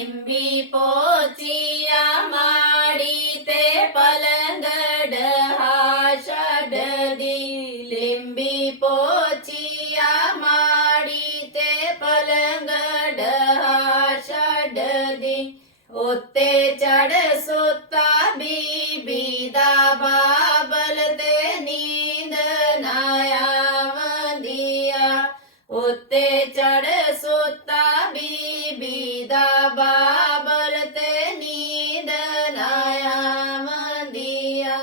ਲਿੰਬੀ ਪੋਚੀਆ ਮਾੜੀ ਤੇ ਪਲੰਗ ਡਹਾ ਛੱਡਦੀ ਲਿੰਬੀ ਪੋਚੀਆ ਮਾੜੀ ਤੇ ਪਲੰਗ ਡਹਾ ਛੱਡਦੀ ਉੱਤੇ ਚੜ ਸੁੱਤਾ ਬੀਬੀ ਦਾ ਸੁੱਤਾ ਬੀਬੀ ਦਾ ਬਾਬਲ ਤੇ ਨੀਂਦ ਨਾ ਆਵੰਦੀਆ।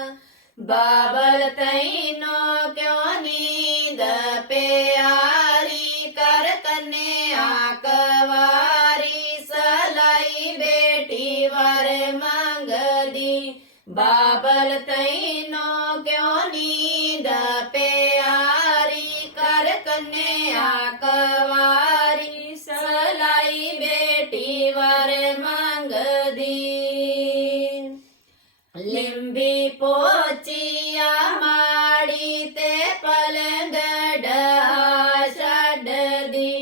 ਬਾਬਲ ਤੈਨੂੰ ਕਿਉਂ ਨੀਂਦ ਪਿਆਰੀ ਕਰ ਕੰਨਿਆ ਕਵਾਰੀ, ਸਲਾਈ ਬੇਟੀ ਵਰ ਮੰਗਦੀ। ਬਾਬਲ ਤੈਨੂੰ ലിംബി പോച്ചിയ മാടിത്തെ പലങ്കട ഷഡതി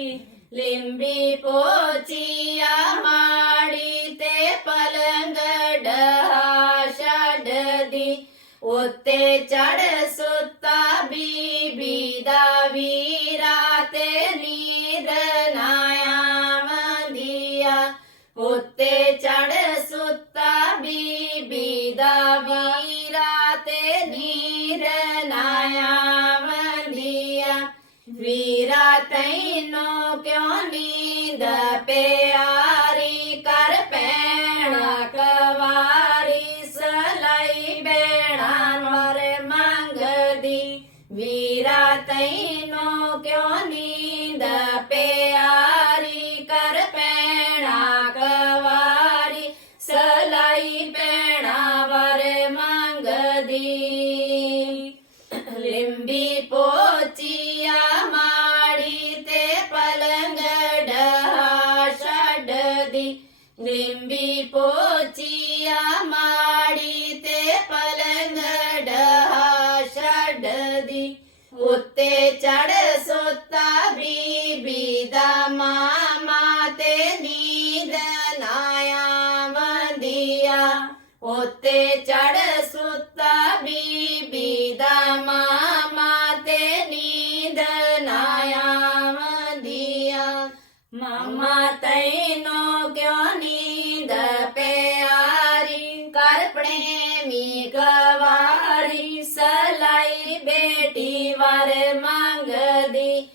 ലിംബി പോച്ചിയ മാടിത്തെ പലങ്കട ഷഡതി ഒത്തെ ചടസുത്ത ബീബിദ വീരാതെ നീ ਬੀਬੀ ਦਾ ਵੀਰਾ ਤੇ ਨੀਰ ਨਾਇਆ ਵੰਦੀਆ ਵੀਰਾ ਤੈਨੂੰ ਕਿਉਂ ਨੀਂਦ ਪਿਆਰੀ? ਕਰ ਪੈਣਾ ਕਵਾਰੀ, ਸਲਾਈ ਬੇੜਾ ਮਰ ਮੰਗਦੀ। ਵੀਰਾ ਤੈਨੂੰ ਕਿਉਂ ਨੀਂਦ ਛੱਡਦੀ ਲਿੰਬੀ ਪੋਚੀਆ ਮਾੜੀ ਤੇ ਪਲੰਗ ਡਾ ਛੱਡਦੀ ਉੱਤੇ ਚੜ ਸੁੱਤਾ ਬੀਬੀ ਦਾ ਮਾਮਾ ਤੇ ਨੀਂਦ ਨਾ ਆਵੰਦੀਆ ਉੱਤੇ ਚੜ ਸੁੱਤਾ ਪਿਆਰੀ ਕਰ ਪ੍ਰੇਮੀ ਕਵਾਰੀ ਸਲਾਈ ਬੇਟੀ ਵਰ ਮੰਗਦੀ